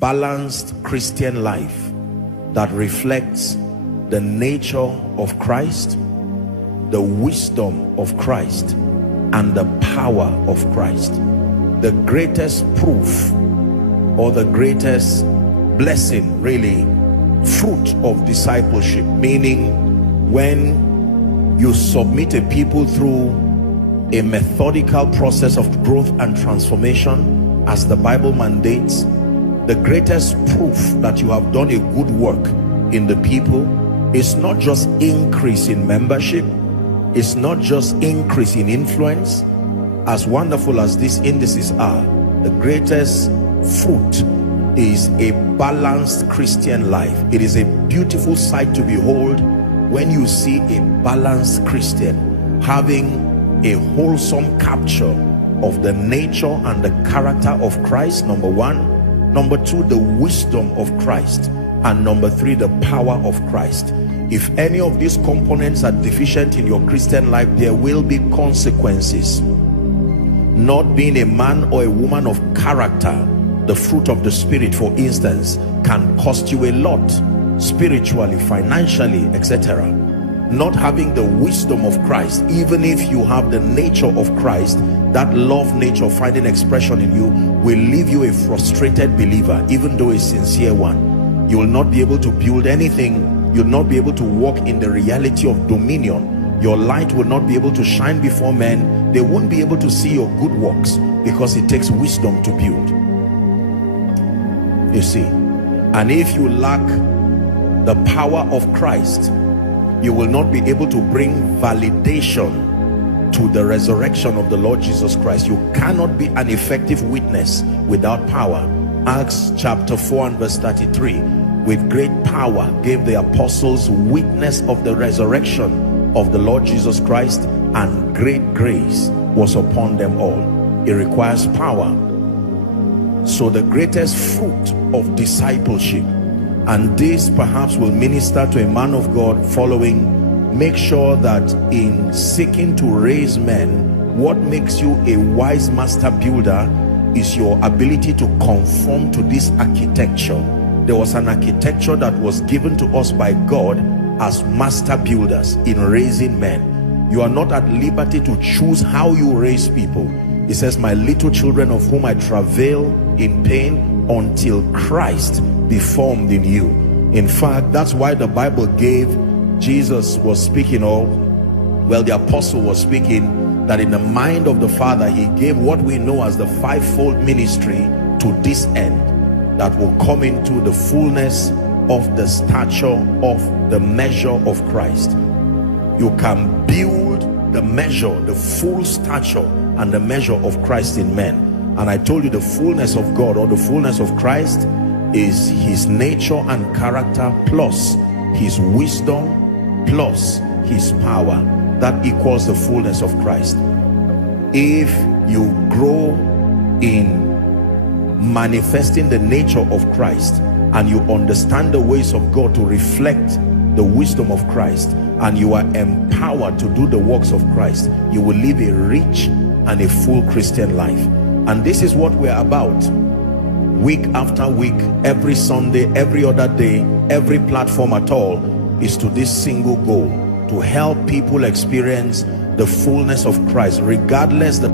balanced Christian life that reflects the nature of Christ, the wisdom of Christ, and the power of Christ. The greatest proof, or the greatest blessing, really, fruit of discipleship, meaning when you submit a people through a methodical process of growth and transformation as the Bible mandates, the greatest proof that you have done a good work in the people is not just increase in membership, it's not just increase in influence. As wonderful as these indices are, the greatest fruit is a balanced Christian life. It is a beautiful sight to behold when you see a balanced Christian having a wholesome capture of the nature and the character of Christ, number one. Number two, the wisdom of Christ. And number three, the power of Christ. If any of these components are deficient in your Christian life, there will be consequences. Not being a man or a woman of character, the fruit of the Spirit, for instance, can cost you a lot, spiritually, financially, etc. Not having the wisdom of Christ, even if you have the nature of Christ, that love nature finding expression in you, will leave you a frustrated believer, even though a sincere one. You will not be able to build anything. You'll not be able to walk in the reality of dominion. Your light will not be able to shine before men. They won't be able to see your good works, because it takes wisdom to build, you see. And if you lack the power of Christ, you will not be able to bring validation to the resurrection of the Lord Jesus Christ. You cannot be an effective witness without power. Acts chapter 4 and verse 33, with great power gave the apostles witness of the resurrection of the Lord Jesus Christ, and great grace was upon them all. It requires power. So the greatest fruit of discipleship, and this perhaps will minister to a man of God following, make sure that in seeking to raise men, what makes you a wise master builder is your ability to conform to this architecture. There was an architecture that was given to us by God as master builders in raising men. You are not at liberty to choose how you raise people. It says, my little children, of whom I travail in pain until Christ be formed in you. In fact, that's why the Bible gave, Jesus was speaking, or well, the apostle was speaking, that in the mind of the Father he gave what we know as the fivefold ministry to this end, that will come into the fullness of the stature of the measure of Christ. You can build the measure, the full stature and the measure of Christ in men. And I told you the fullness of God, or the fullness of Christ, is his nature and character plus his wisdom plus his power. That equals the fullness of Christ. If you grow in manifesting the nature of Christ, and you understand the ways of God to reflect the wisdom of Christ, and you are empowered to do the works of Christ, you will live a rich and a full Christian life. And this is what we're about, week after week, every Sunday, every other day, every platform at all, is to this single goal: to help people experience the fullness of Christ, regardless the